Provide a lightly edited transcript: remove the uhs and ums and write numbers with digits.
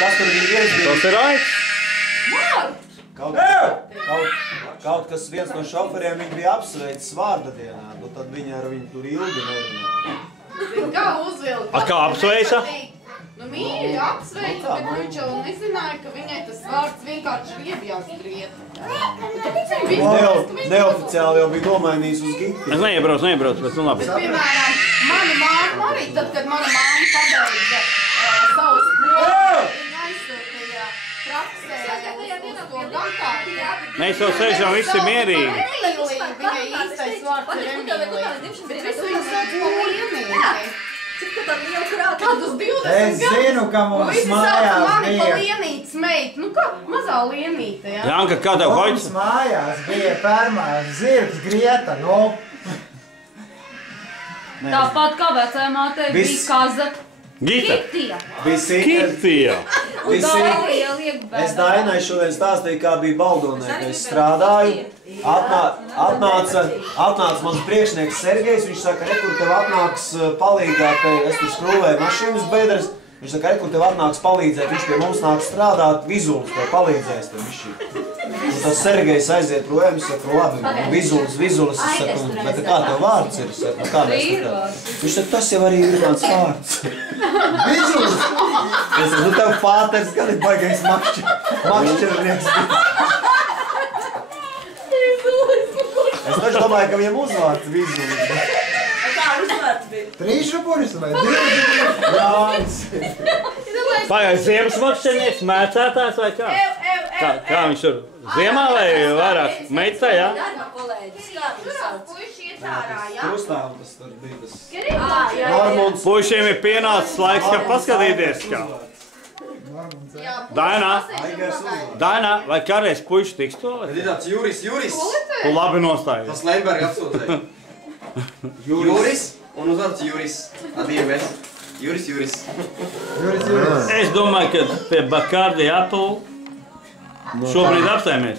Kas tur bija iesbīdis? Tas ir Aids. Kaut kas viens no šoferiem viņi bija apsveicis vārda dienā, nu tad viņi ar viņu tur ilgi nerunāja. Kā uzvilka? Kā apsveica? Nu mīļi apsveica, bet viņš jau nezināja, ka viņai tas vārds vienkārši riebjās grieta. Neoficiāli jau bija nomainījis uz Giti. Es neiebraucu, bet nu labi. Bet, piemēram, mana māma arī, tad, kad mana māma pabeidza savu skolu, viņa aizsūtīja praksē uz to gantāju. Mēs jau sēžam visi mierīgi. Emīlija, viņai īstais vārds ir Emīlija, bet visu viņu sauc pa Lienīti. Kādus 20 Es zinu, ka mums Visi sauc mājās mani pa bija. Lienītes meitu. Nu kā, mazā Lienīte, jā? Janka, kā tev Mums hoģis? mājās bija pirmā zirgs grieta, nu. Tāpat kā vecajā mātei bija kaza. Gita. Kitija. Kitija. Un Dailija liek bēdā. Es Dainai šodien stāstīju, kā bija Baldonē, ka es strādāju. Atnāca mans priekšnieks Sergejs, viņš saka, kur tev atnāks palīgā, es tur skrūvēju mašīnas bedres. Viņš saka, kur tev atnāks palīdzēt, viņš pie mums nāk strādāt, Vizuls tev palīdzēs tev višķi. Un tas Sergejs aiziet projām, es saku, labi, Vizuls, es saku, bet kā tev vārds ir? Es saku, kā mēs tā? Viņš saka, tas jau arī ir mans vārds. Vizuls! Es saku, nu tev pāters, gan ir baigais makšķernieks. Es taču domāju, ka viņam uzvārds Vizuls. Kā uzvārds bija? 3 župuris vai 2 župuris? Pagājuši ziemas makšķernieks, mēcētājs vai kā? Kā viņš tur? Ziemā vai vairāk? Meitā, jā? Darba kolēģis, kā tu sauc? Puiši iet ārā, jā? Krustām tas tur bija tas. Normons. Puišiem ir pienācis laiks, ka paskatīties kā. Dainā, vai kādreiz puiši tiks to? Tad ir tāds Juris. Tu labi nostājies. Tas Lemberga apsūdzēja. Juris un uzvārds Juris. Adiebēs. Juris. Es domāju, ka pie Bacardi Apple šobrīd apstājamies.